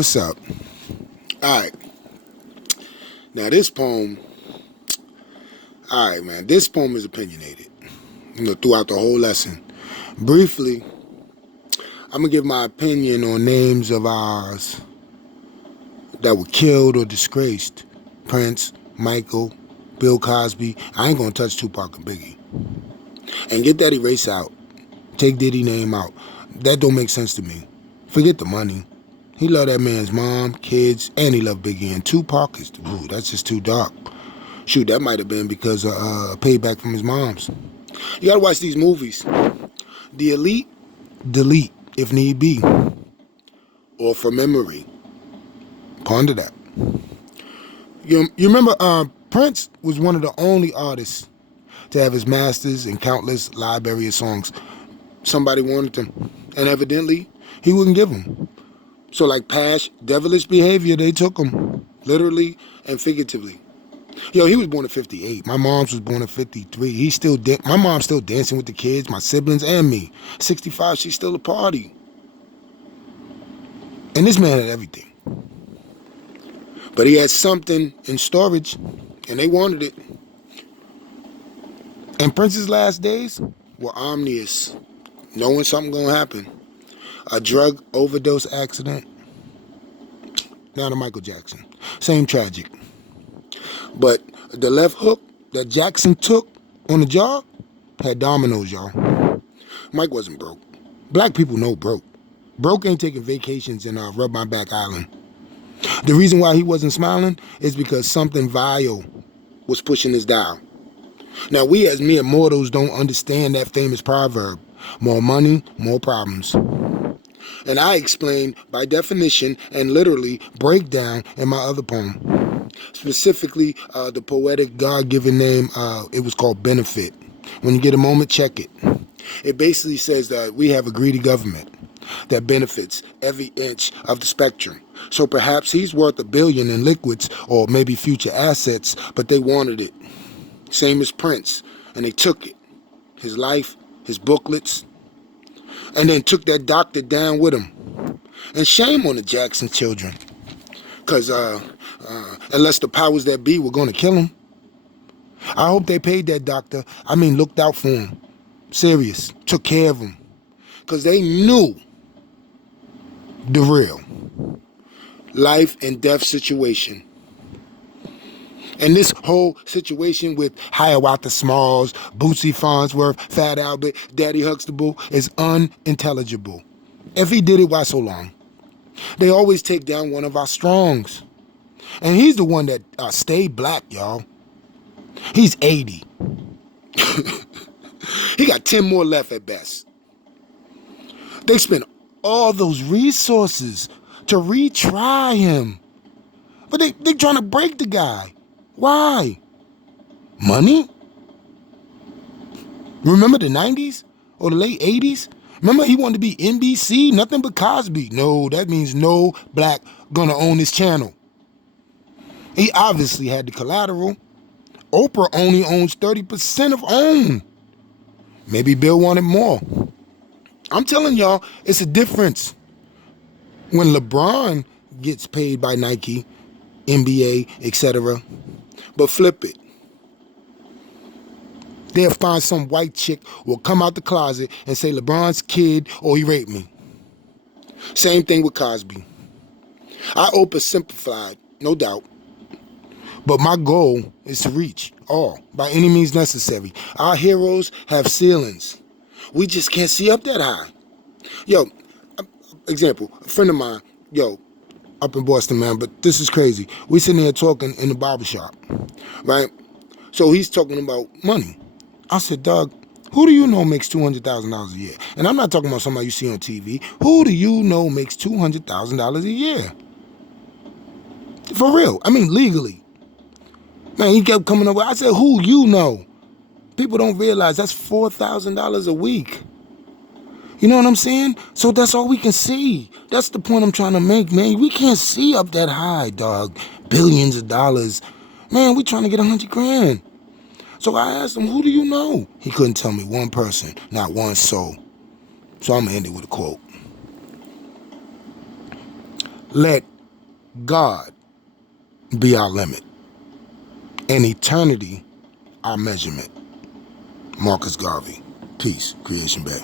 What's up? Alright. Now this poem, alright man, this poem is opinionated. Throughout the whole lesson. Briefly, I'm gonna give my opinion on names of ours that were killed or disgraced. Prince, Michael, Bill Cosby. I ain't gonna touch Tupac and Biggie. And get that erase out. Take Diddy name out. That don't make sense to me. Forget the money. He loved that man's mom, kids, and he loved Biggie. And Tupac is, that's just too dark. Shoot, that might have been because of payback from his mom's. You gotta watch these movies. The Elite, delete if need be. Or from memory. Ponder that. You remember Prince was one of the only artists to have his masters and countless library of songs. Somebody wanted them. And evidently, he wouldn't give them. So like Pash, devilish behavior, they took him. Literally and figuratively. Yo, he was born in 58. My mom's was born in 53. My mom's still dancing with the kids, my siblings, and me. 65, she's still a party. And this man had everything. But he had something in storage, and they wanted it. And Prince's last days were ominous, knowing something gonna happen. A drug overdose accident. Now to Michael Jackson. Same tragic. But the left hook that Jackson took on the jaw had dominoes, y'all. Mike wasn't broke. Black people know broke. Broke ain't taking vacations in Rub My Back Island. The reason why he wasn't smiling is because something vile was pushing his dial. Now, we as mere mortals don't understand that famous proverb. More money, more problems. And I explain by definition and literally breakdown in my other poem. Specifically, the poetic God-given name, it was called Benefit. When you get a moment, check it. It basically says that we have a greedy government that benefits every inch of the spectrum. So perhaps he's worth $1 billion in liquids or maybe future assets, but they wanted it. Same as Prince, and they took it. His life, his booklets, and then took that doctor down with him. And shame on the Jackson children. Because unless the powers that be were going to kill him. I hope they paid that doctor. Looked out for him. Serious. Took care of him. Because they knew the real life and death situation. And this whole situation with Hiawatha Smalls, Bootsy Farnsworth, Fat Albert, Daddy Huxtable is unintelligible. If he did it, why so long? They always take down one of our strongs. And he's the one that stayed black, y'all. He's 80. He got 10 more left at best. They spent all those resources to retry him. But they trying to break the guy. Why? Money? Remember the 90s? Or the late 80s? Remember he wanted to be NBC? Nothing but Cosby. No, that means no black gonna own this channel. He obviously had the collateral. Oprah only owns 30% of OWN. Maybe Bill wanted more. I'm telling y'all, it's a difference. When LeBron gets paid by Nike, NBA, etc., but flip it. They'll find some white chick will come out the closet and say LeBron's kid or he raped me. Same thing with Cosby. I oversimplified, no doubt. But my goal is to reach all by any means necessary. Our heroes have ceilings. We just can't see up that high. Yo, example, a friend of mine, up in Boston, man, but this is crazy. We sitting here talking in the barbershop, right? So he's talking about money. I said, Doug, who do you know makes $200,000 a year? And I'm not talking about somebody you see on TV. Who do you know makes $200,000 a year? For real. Legally. Man, he kept coming over. I said, who you know? People don't realize that's $4,000 a week. You know what I'm saying? So that's all we can see. That's the point I'm trying to make, man. We can't see up that high, dog. Billions of dollars. Man, we trying to get 100 grand. So I asked him, who do you know? He couldn't tell me one person, not one soul. So I'm going to end it with a quote. Let God be our limit and eternity our measurement. Marcus Garvey. Peace. Creation Bay.